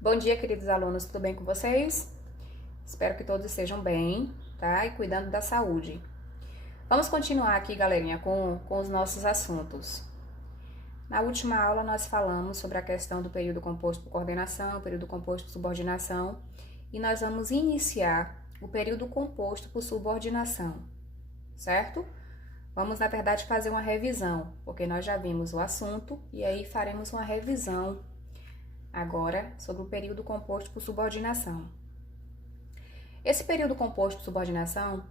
Bom dia, queridos alunos, tudo bem com vocês? Espero que todos estejam bem, tá? E cuidando da saúde. Vamos continuar aqui, galerinha, com os nossos assuntos. Na última aula, nós falamos sobre a questão do período composto por coordenação, período composto por subordinação, e nós vamos iniciar o período composto por subordinação, certo? Vamos, na verdade, fazer uma revisão, porque nós já vimos o assunto e aí faremos uma revisão agora sobre o período composto por subordinação. Esse período composto por subordinação,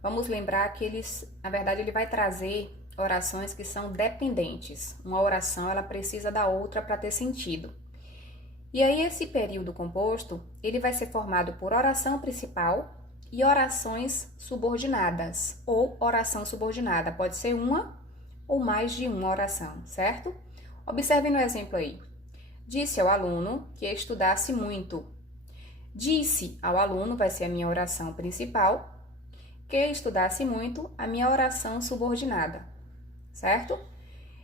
vamos lembrar que na verdade, ele vai trazer orações que são dependentes. Uma oração, ela precisa da outra para ter sentido. E aí, esse período composto, ele vai ser formado por oração principal e orações subordinadas, ou oração subordinada. Pode ser uma ou mais de uma oração, certo? Observem no exemplo aí. Disse ao aluno que estudasse muito. Disse ao aluno vai ser a minha oração principal, que estudasse muito, a minha oração subordinada, certo?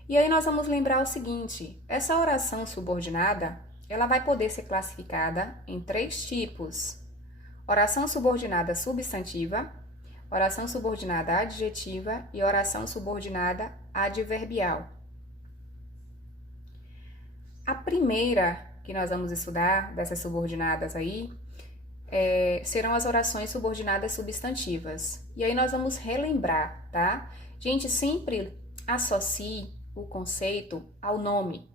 E aí nós vamos lembrar o seguinte, essa oração subordinada, ela vai poder ser classificada em 3 tipos. Oração subordinada substantiva, oração subordinada adjetiva e oração subordinada adverbial. A primeira que nós vamos estudar dessas subordinadas aí serão as orações subordinadas substantivas. E aí nós vamos relembrar, tá? Gente, sempre associe o conceito ao nome.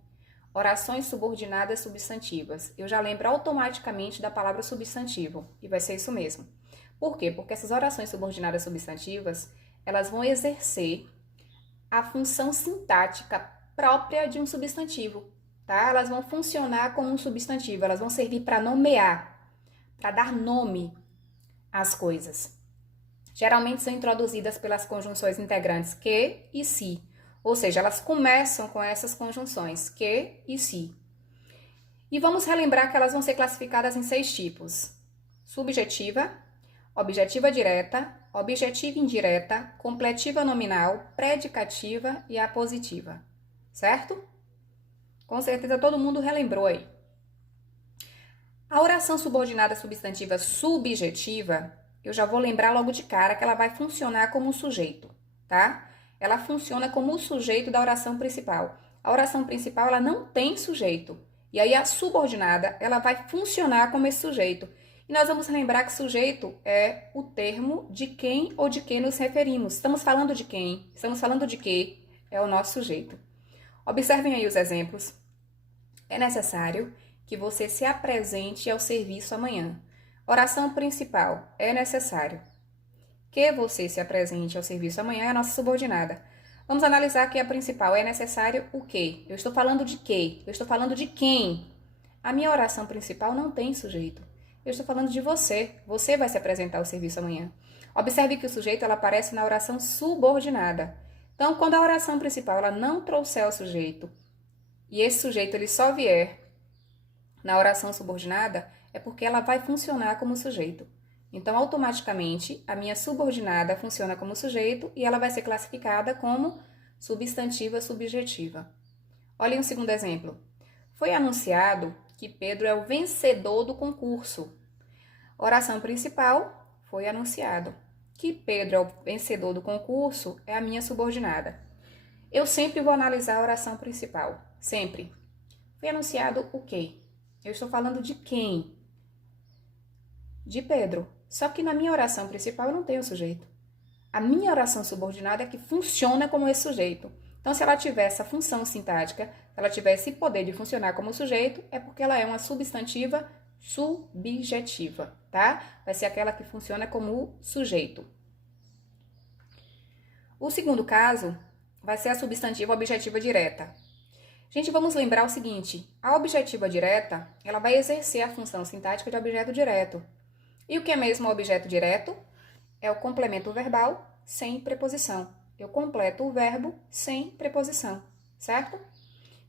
Orações subordinadas substantivas. Eu já lembro automaticamente da palavra substantivo, e vai ser isso mesmo. Por quê? Porque essas orações subordinadas substantivas, elas vão exercer a função sintática própria de um substantivo, tá? Elas vão funcionar como um substantivo, elas vão servir para nomear, para dar nome às coisas. Geralmente são introduzidas pelas conjunções integrantes que e se, ou seja, elas começam com essas conjunções que e se. E vamos relembrar que elas vão ser classificadas em 6 tipos: subjetiva, objetiva direta, objetiva indireta, completiva nominal, predicativa e apositiva, certo? Com certeza todo mundo relembrou aí. A oração subordinada substantiva subjetiva, eu já vou lembrar logo de cara que ela vai funcionar como um sujeito, tá? Ela funciona como o sujeito da oração principal. A oração principal, ela não tem sujeito. E aí a subordinada, ela vai funcionar como esse sujeito. E nós vamos lembrar que sujeito é o termo de quem ou de que nos referimos. Estamos falando de quem? Estamos falando de que? É o nosso sujeito. Observem aí os exemplos. É necessário que você se apresente ao serviço amanhã. Oração principal, é necessário que você se apresente ao serviço amanhã, é a nossa subordinada. Vamos analisar que a principal, é necessário o quê? Eu estou falando de quê? Eu estou falando de quem? A minha oração principal não tem sujeito. Eu estou falando de você. Você vai se apresentar ao serviço amanhã. Observe que o sujeito ela aparece na oração subordinada. Então, quando a oração principal ela não trouxer o sujeito, e esse sujeito ele só vier na oração subordinada, é porque ela vai funcionar como sujeito. Então, automaticamente, a minha subordinada funciona como sujeito e ela vai ser classificada como substantiva subjetiva. Olhem o segundo exemplo. Foi anunciado que Pedro é o vencedor do concurso. Oração principal, foi anunciado. Que Pedro é o vencedor do concurso é a minha subordinada. Eu sempre vou analisar a oração principal. Sempre. Foi anunciado o quê? Eu estou falando de quem? De Pedro. Só que na minha oração principal eu não tenho sujeito. A minha oração subordinada é que funciona como esse sujeito. Então, se ela tiver essa função sintática, se ela tiver esse poder de funcionar como sujeito, é porque ela é uma substantiva subjetiva, tá? Vai ser aquela que funciona como o sujeito. O segundo caso vai ser a substantiva objetiva direta. Gente, vamos lembrar o seguinte, a objetiva direta, ela vai exercer a função sintática de objeto direto. E o que é mesmo objeto direto? É o complemento verbal sem preposição. Eu completo o verbo sem preposição, certo?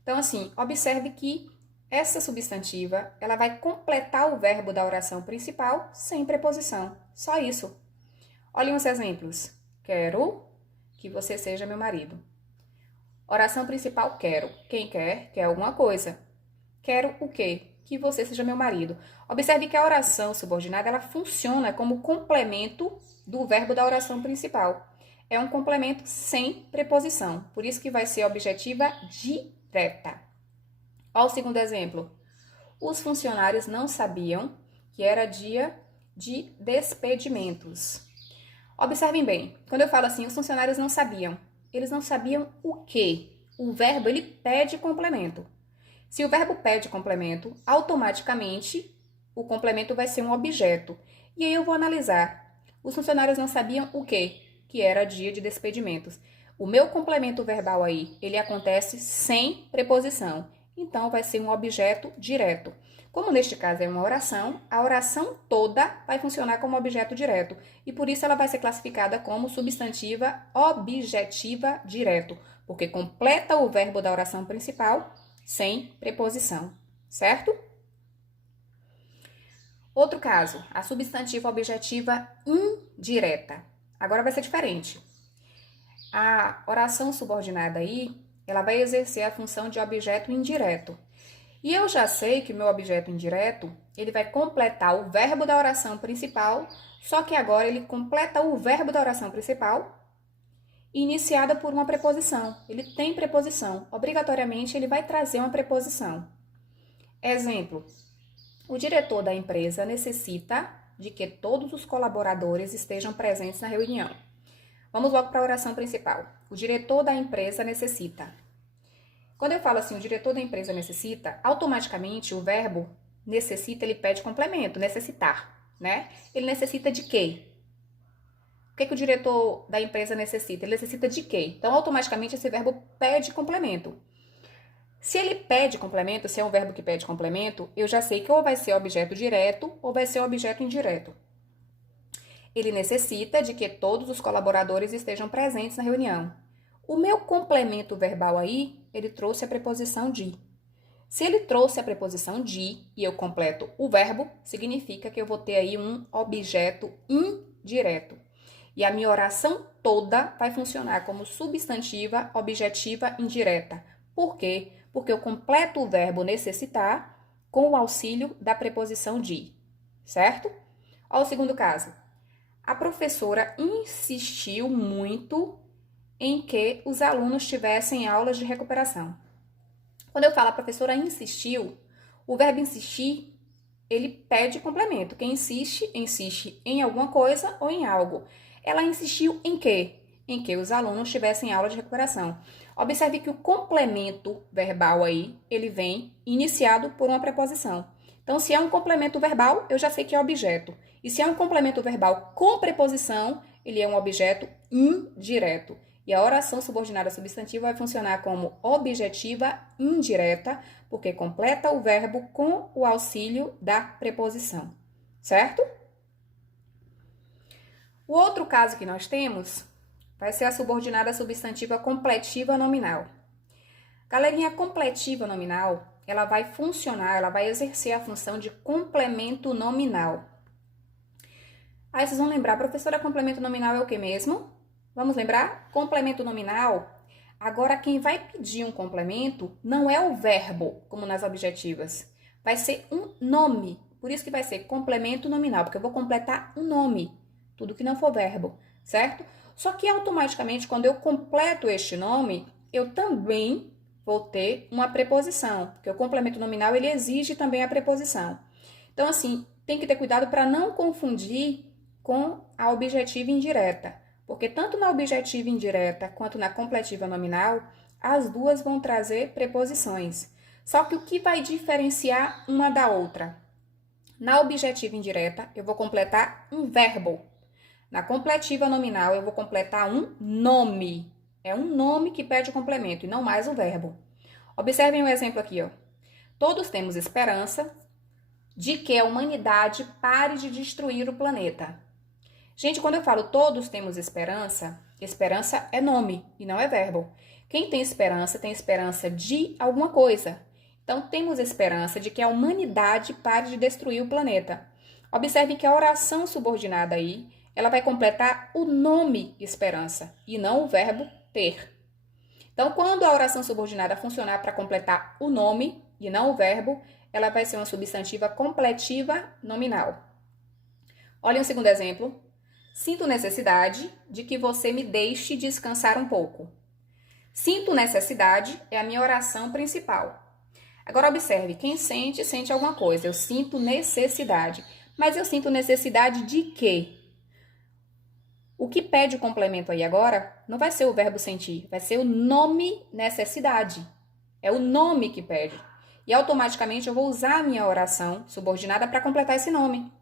Então, assim, observe que essa substantiva, ela vai completar o verbo da oração principal sem preposição. Só isso. Olhem os exemplos. Quero que você seja meu marido. Oração principal, quero. Quem quer, quer alguma coisa. Quero o quê? que você seja meu marido. Observe que a oração subordinada, ela funciona como complemento do verbo da oração principal. É um complemento sem preposição, por isso que vai ser objetiva direta. Olha o segundo exemplo. Os funcionários não sabiam que era dia de despedimentos. Observem bem, quando eu falo assim, os funcionários não sabiam, eles não sabiam o quê? O verbo, ele pede complemento. Se o verbo pede complemento, automaticamente o complemento vai ser um objeto. E aí eu vou analisar. Os funcionários não sabiam o quê? Que era dia de despedimentos. O meu complemento verbal aí, ele acontece sem preposição. Então, vai ser um objeto direto. Como neste caso é uma oração, a oração toda vai funcionar como objeto direto. E por isso ela vai ser classificada como substantiva objetiva direto, porque completa o verbo da oração principal sem preposição, certo? Outro caso, a substantiva objetiva indireta. Agora vai ser diferente. A oração subordinada aí, ela vai exercer a função de objeto indireto. E eu já sei que o meu objeto indireto, ele vai completar o verbo da oração principal, só que agora ele completa o verbo da oração principal iniciada por uma preposição. Ele tem preposição. Obrigatoriamente, ele vai trazer uma preposição. Exemplo. O diretor da empresa necessita de que todos os colaboradores estejam presentes na reunião. Vamos logo para a oração principal. O diretor da empresa necessita. Quando eu falo assim, o diretor da empresa necessita, automaticamente o verbo necessita, ele pede complemento, necessitar, né? Ele necessita de quê? O que o diretor da empresa necessita? Ele necessita de quê? Então, automaticamente, esse verbo pede complemento. Se ele pede complemento, se é um verbo que pede complemento, eu já sei que ou vai ser objeto direto ou vai ser objeto indireto. Ele necessita de que todos os colaboradores estejam presentes na reunião. O meu complemento verbal aí, ele trouxe a preposição de. Se ele trouxe a preposição de e eu completo o verbo, significa que eu vou ter aí um objeto indireto. E a minha oração toda vai funcionar como substantiva objetiva indireta. Por quê? Porque eu completo o verbo necessitar com o auxílio da preposição de, certo? Olha o segundo caso. A professora insistiu muito em que os alunos tivessem aulas de recuperação. Quando eu falo a professora insistiu, o verbo insistir, ele pede complemento. Quem insiste, insiste em alguma coisa ou em algo. Ela insistiu em quê? Em que os alunos tivessem aula de recuperação. Observe que o complemento verbal aí, ele vem iniciado por uma preposição. Então, se é um complemento verbal, eu já sei que é objeto. E se é um complemento verbal com preposição, ele é um objeto indireto. E a oração subordinada substantiva vai funcionar como objetiva indireta, porque completa o verbo com o auxílio da preposição, certo? O outro caso que nós temos vai ser a subordinada substantiva completiva nominal. Galerinha, a completiva nominal, ela vai funcionar, ela vai exercer a função de complemento nominal. Aí vocês vão lembrar, professora, complemento nominal é o que mesmo? Vamos lembrar? Complemento nominal. Agora, quem vai pedir um complemento não é o verbo, como nas objetivas. Vai ser um nome. Por isso que vai ser complemento nominal, porque eu vou completar um nome. Tudo que não for verbo, certo? Só que automaticamente, quando eu completo este nome, eu também vou ter uma preposição, porque o complemento nominal, ele exige também a preposição. Então, assim, tem que ter cuidado para não confundir com a objetiva indireta. Porque tanto na objetiva indireta quanto na completiva nominal, as duas vão trazer preposições. Só que o que vai diferenciar uma da outra? Na objetiva indireta, eu vou completar um verbo. Na completiva nominal, eu vou completar um nome. É um nome que pede o complemento e não mais o verbo. Observem o exemplo aqui, ó. Todos temos esperança de que a humanidade pare de destruir o planeta. Gente, quando eu falo todos temos esperança, esperança é nome e não é verbo. Quem tem esperança de alguma coisa. Então, temos esperança de que a humanidade pare de destruir o planeta. Observe que a oração subordinada aí, ela vai completar o nome esperança e não o verbo ter. Então, quando a oração subordinada funcionar para completar o nome, e não o verbo, ela vai ser uma substantiva completiva nominal. Olha um segundo exemplo. Sinto necessidade de que você me deixe descansar um pouco. Sinto necessidade é a minha oração principal. Agora observe, quem sente, sente alguma coisa. Eu sinto necessidade. Mas eu sinto necessidade de quê? O que pede o complemento aí agora não vai ser o verbo sentir, vai ser o nome necessidade. É o nome que pede. E automaticamente eu vou usar a minha oração subordinada para completar esse nome.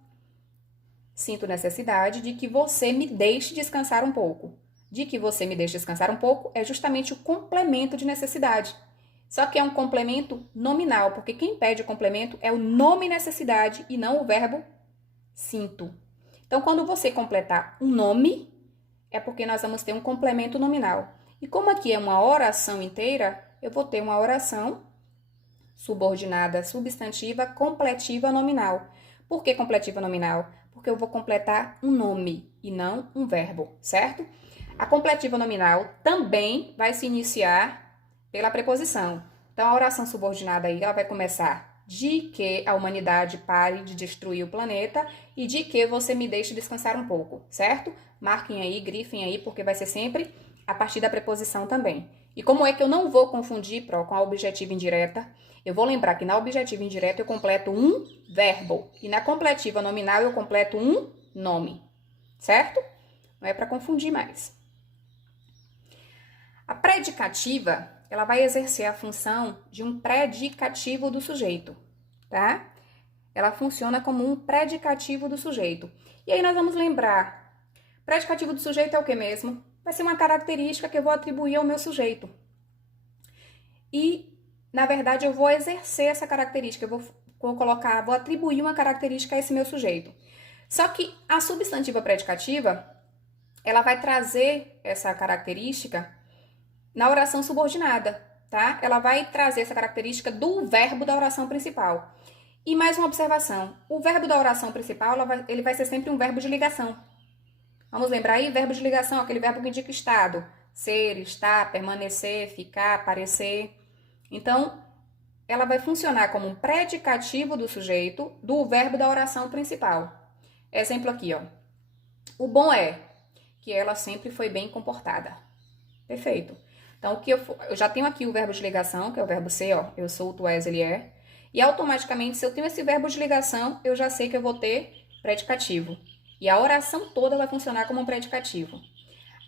Sinto necessidade de que você me deixe descansar um pouco. De que você me deixe descansar um pouco é justamente o complemento de necessidade. Só que é um complemento nominal, porque quem pede o complemento é o nome necessidade e não o verbo sinto. Então, quando você completar um nome, é porque nós vamos ter um complemento nominal. E como aqui é uma oração inteira, eu vou ter uma oração subordinada substantiva completiva nominal. Por que completiva nominal? Porque eu vou completar um nome e não um verbo, certo? A completiva nominal também vai se iniciar pela preposição. Então, a oração subordinada aí, ela vai começar de que a humanidade pare de destruir o planeta e de que você me deixe descansar um pouco, certo? Marquem aí, grifem aí, porque vai ser sempre a partir da preposição também. E como é que eu não vou confundir, com a objetiva indireta? Eu vou lembrar que na objetiva indireta eu completo um verbo e na completiva nominal eu completo um nome, certo? Não é para confundir mais. A predicativa, ela vai exercer a função de um predicativo do sujeito, tá? Ela funciona como um predicativo do sujeito. E aí nós vamos lembrar, predicativo do sujeito é o que mesmo? Vai ser uma característica que eu vou atribuir ao meu sujeito. E, na verdade, eu vou exercer essa característica, vou atribuir uma característica a esse meu sujeito. Só que a substantiva predicativa, ela vai trazer essa característica na oração subordinada, tá? Ela vai trazer essa característica do verbo da oração principal. E mais uma observação, o verbo da oração principal, ele vai ser sempre um verbo de ligação. Vamos lembrar aí, verbo de ligação, aquele verbo que indica estado. Ser, estar, permanecer, ficar, parecer. Então, ela vai funcionar como um predicativo do sujeito do verbo da oração principal. Exemplo aqui, ó. O bom é que ela sempre foi bem comportada. Perfeito. Então, eu já tenho aqui o verbo de ligação, que é o verbo ser, ó. Eu sou, tu és, ele é. E automaticamente, se eu tenho esse verbo de ligação, eu já sei que eu vou ter predicativo. E a oração toda vai funcionar como um predicativo.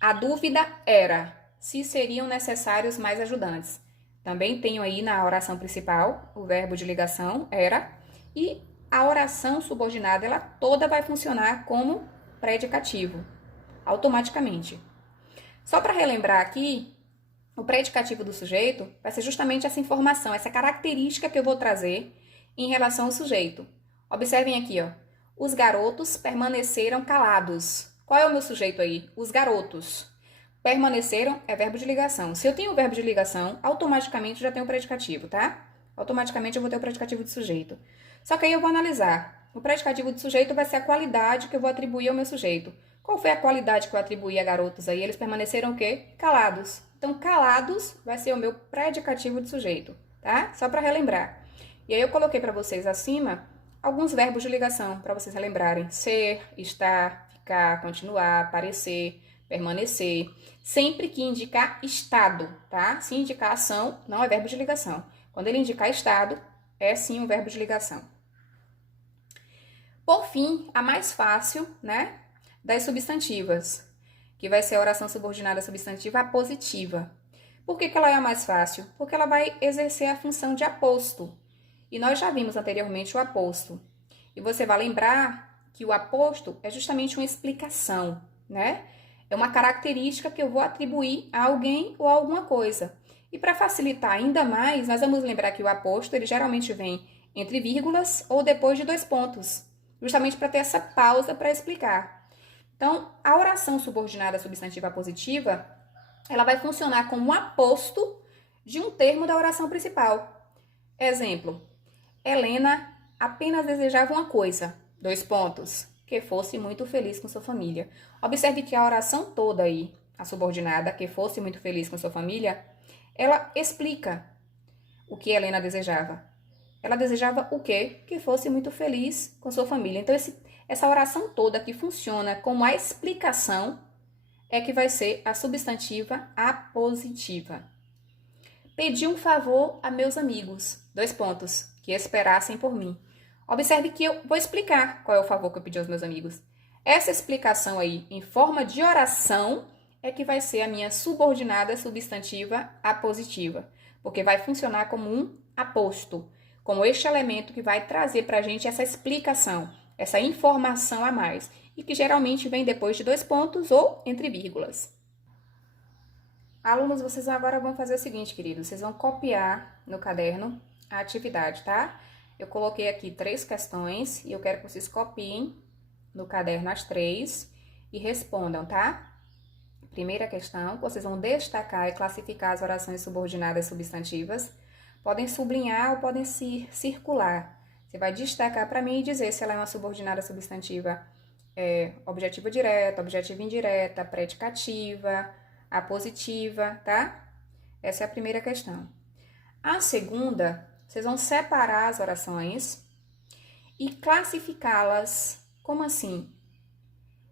A dúvida era se seriam necessários mais ajudantes. Também tenho aí na oração principal o verbo de ligação, era. E a oração subordinada, ela toda vai funcionar como predicativo, automaticamente. Só para relembrar aqui, o predicativo do sujeito vai ser justamente essa informação, essa característica que eu vou trazer em relação ao sujeito. Observem aqui, ó. Os garotos permaneceram calados. Qual é o meu sujeito aí? Os garotos. Permaneceram é verbo de ligação. Se eu tenho o verbo de ligação, automaticamente eu já tenho o predicativo, tá? Automaticamente eu vou ter o predicativo do sujeito. Só que aí eu vou analisar. O predicativo do sujeito vai ser a qualidade que eu vou atribuir ao meu sujeito. Qual foi a qualidade que eu atribuí a garotos aí? Eles permaneceram o quê? Calados. Então, calados vai ser o meu predicativo de sujeito, tá? Só para relembrar. E aí eu coloquei para vocês acima alguns verbos de ligação, para vocês relembrarem. Ser, estar, ficar, continuar, parecer, permanecer. Sempre que indicar estado, tá? Se indicar ação, não é verbo de ligação. Quando ele indicar estado, é sim um verbo de ligação. Por fim, a mais fácil, né? Das substantivas, que vai ser a oração subordinada substantiva apositiva. Por que ela é a mais fácil? Porque ela vai exercer a função de aposto. E nós já vimos anteriormente o aposto. E você vai lembrar que o aposto é justamente uma explicação, né? É uma característica que eu vou atribuir a alguém ou a alguma coisa. E para facilitar ainda mais, nós vamos lembrar que o aposto, ele geralmente vem entre vírgulas ou depois de 2 pontos, justamente para ter essa pausa para explicar. Então, a oração subordinada substantiva positiva, ela vai funcionar como um aposto de um termo da oração principal. Exemplo, Helena apenas desejava uma coisa, 2 pontos, que fosse muito feliz com sua família. Observe que a oração toda aí, a subordinada, que fosse muito feliz com sua família, ela explica o que Helena desejava. Ela desejava o quê? Que fosse muito feliz com sua família. Então, essa oração toda que funciona como a explicação é que vai ser a substantiva apositiva. Pedi um favor a meus amigos, dois pontos, que esperassem por mim. Observe que eu vou explicar qual é o favor que eu pedi aos meus amigos. Essa explicação aí, em forma de oração, é que vai ser a minha subordinada substantiva apositiva, porque vai funcionar como um aposto, como este elemento que vai trazer para a gente essa explicação, essa informação a mais, e que geralmente vem depois de dois pontos ou entre vírgulas. Alunos, vocês agora vão fazer o seguinte, queridos, vocês vão copiar no caderno a atividade, tá? Eu coloquei aqui 3 questões e eu quero que vocês copiem no caderno as 3 e respondam, tá? Primeira questão, vocês vão destacar e classificar as orações subordinadas substantivas. Podem sublinhar ou podem circular. Você vai destacar para mim e dizer se ela é uma subordinada substantiva objetiva direta, objetiva indireta, predicativa, apositiva, tá? Essa é a primeira questão. A segunda, vocês vão separar as orações e classificá-las. Como assim?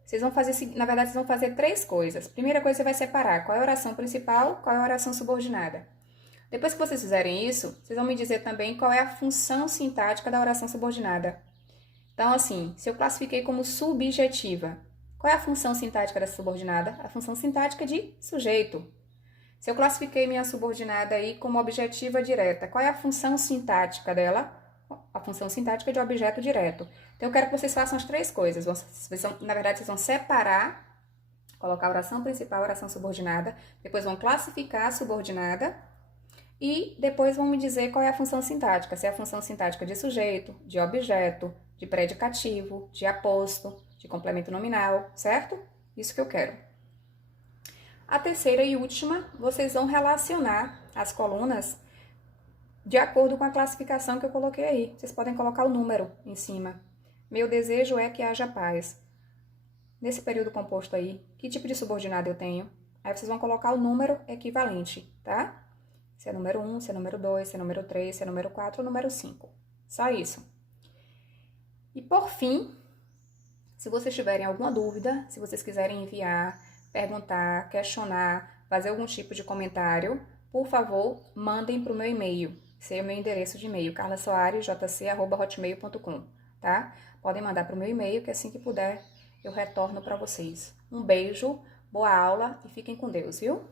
Vocês vão fazer, na verdade, vocês vão fazer 3 coisas. Primeira coisa, você vai separar qual é a oração principal, qual é a oração subordinada. Depois que vocês fizerem isso, vocês vão me dizer também qual é a função sintática da oração subordinada. Então, assim, se eu classifiquei como subjetiva, qual é a função sintática dessa subordinada? A função sintática de sujeito. Se eu classifiquei minha subordinada aí como objetiva direta, qual é a função sintática dela? A função sintática de objeto direto. Então, eu quero que vocês façam as 3 coisas. Na verdade, vocês vão separar, colocar a oração principal, a oração subordinada, depois vão classificar a subordinada e depois vão me dizer qual é a função sintática. Se é a função sintática de sujeito, de objeto, de predicativo, de aposto, de complemento nominal, certo? Isso que eu quero. A terceira e última, vocês vão relacionar as colunas de acordo com a classificação que eu coloquei aí. Vocês podem colocar o número em cima. Meu desejo é que haja paz. Nesse período composto aí, que tipo de subordinado eu tenho? Aí vocês vão colocar o número equivalente, tá? Se é número 1, se é número 2, se é número 3, se é número 4 ou número 5. Só isso. E por fim, se vocês tiverem alguma dúvida, se vocês quiserem enviar, perguntar, questionar, fazer algum tipo de comentário, por favor, mandem para o meu e-mail. Esse é o meu endereço de e-mail, carlasoaresjc@hotmail.com, tá? Podem mandar para o meu e-mail, que assim que puder eu retorno para vocês. Um beijo, boa aula e fiquem com Deus, viu?